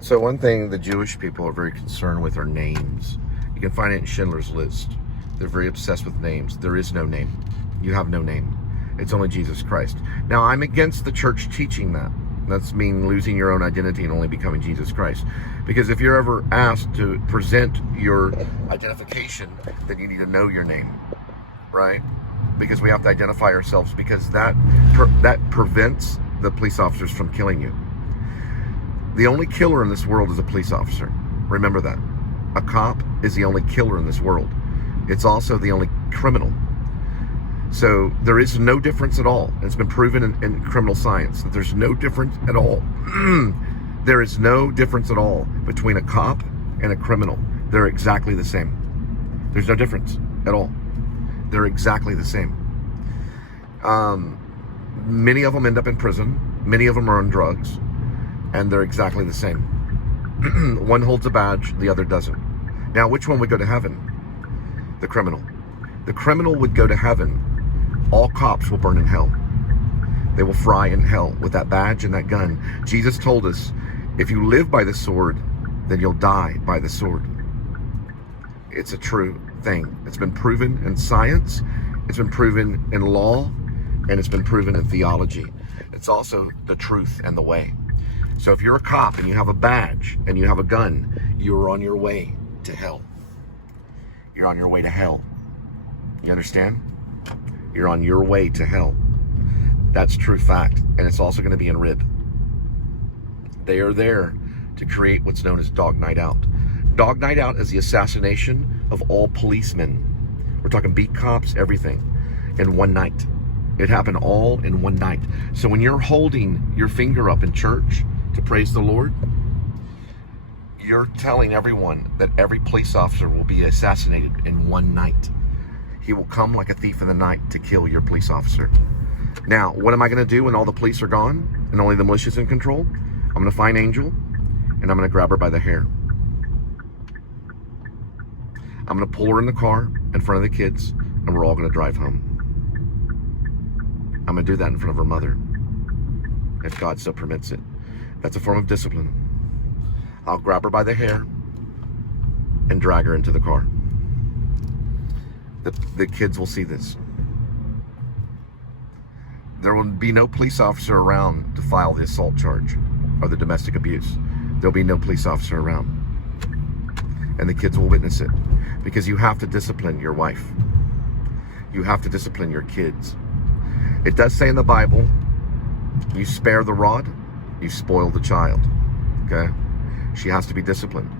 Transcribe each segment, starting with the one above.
So one thing the Jewish people are very concerned with are names. You can find it in Schindler's List. They're very obsessed with names. There is no name. You have no name. It's only Jesus Christ. Now, I'm against the church teaching that. That's mean losing your own identity and only becoming Jesus Christ. Because if you're ever asked to present your identification, then you need to know your name, right? Because we have to identify ourselves, because that prevents the police officers from killing you. The only killer in this world is a police officer. Remember that. A cop is the only killer in this world. It's also the only criminal. So there is no difference at all. It's been proven in criminal science that there's no difference at all. There is no difference at all between a cop and a criminal. They're exactly the same. There's no difference at all. They're exactly the same. Many of them end up in prison. Many of them are on drugs. And they're exactly the same. One holds a badge, the other doesn't. Now, which one would go to heaven? The criminal. The criminal would go to heaven. All cops will burn in hell. They will fry in hell with that badge and that gun. Jesus told us, if you live by the sword, then you'll die by the sword. It's a true thing. It's been proven in science. It's been proven in law. And it's been proven in theology. It's also the truth and the way. So if you're a cop and you have a badge and you have a gun, you're on your way to hell. You're on your way to hell. You understand? You're on your way to hell. That's true fact. And it's also going to be in rib. They are there to create what's known as Dog Night Out. Dog Night Out is the assassination of all policemen. We're talking beat cops, everything, in one night. It happened all in one night. So when you're holding your finger up in church to praise the Lord, you're telling everyone that every police officer will be assassinated in one night. He will come like a thief in the night to kill your police officer. Now, what am I going to do when all the police are gone and only the militia's in control? I'm going to find Angel and I'm going to grab her by the hair. I'm going to pull her in the car in front of the kids and we're all going to drive home. I'm going to do that in front of her mother, if God so permits it. That's a form of discipline. I'll grab her by the hair and drag her into the car. The kids will see this. There will be no police officer around to file the assault charge or the domestic abuse. There'll be no police officer around. And the kids will witness it. Because you have to discipline your wife. You have to discipline your kids. It does say in the Bible, you spare the rod, you spoil the child. Okay? She has to be disciplined.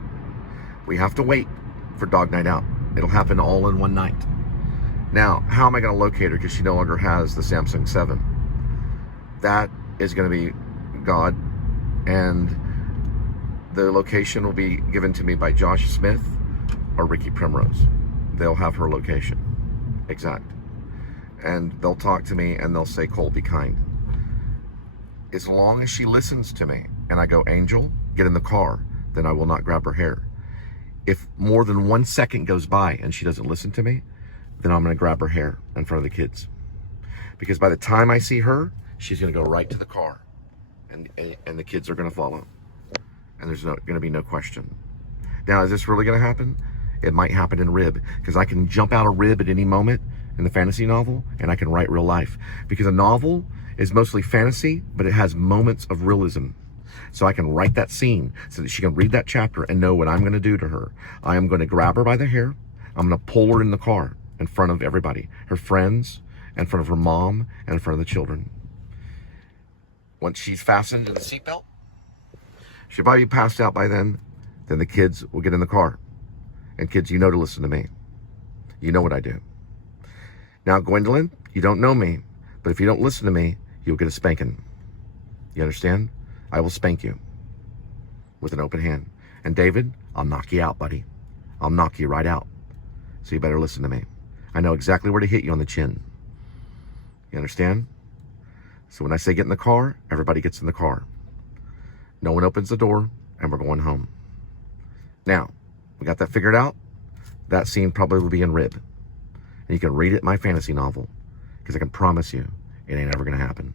We have to wait for Dog Night Out. It'll happen all in one night. Now, how am I going to locate her because she no longer has the Samsung 7? That is going to be God, and the location will be given to me by Josh Smith or Ricky Primrose. They'll have her location. Exact. And they'll talk to me and they'll say, Cole, be kind. As long as she listens to me and I go, Angel, get in the car, then I will not grab her hair. If more than 1 second goes by and she doesn't listen to me, then I'm going to grab her hair in front of the kids. Because by the time I see her, she's going to go right to the car. And the kids are going to follow. And there's going to be no question. Now, is this really going to happen? It might happen in rib. Because I can jump out of rib at any moment in the fantasy novel, and I can write real life. Because a novel is mostly fantasy, but it has moments of realism. So I can write that scene so that she can read that chapter and know what I'm going to do to her. I am going to grab her by the hair. I'm going to pull her in the car in front of everybody, her friends, in front of her mom, and in front of the children. Once she's fastened in the seatbelt, she'll probably be passed out by then the kids will get in the car. And kids, you know to listen to me. You know what I do. Now, Gwendolyn, you don't know me, but if you don't listen to me, you'll get a spanking. You understand? I will spank you with an open hand. And David, I'll knock you out, buddy. I'll knock you right out. So you better listen to me. I know exactly where to hit you on the chin. You understand? So when I say get in the car, everybody gets in the car. No one opens the door, and we're going home. Now, we got that figured out. That scene probably will be in rib. And you can read it in my fantasy novel, because I can promise you it ain't ever going to happen.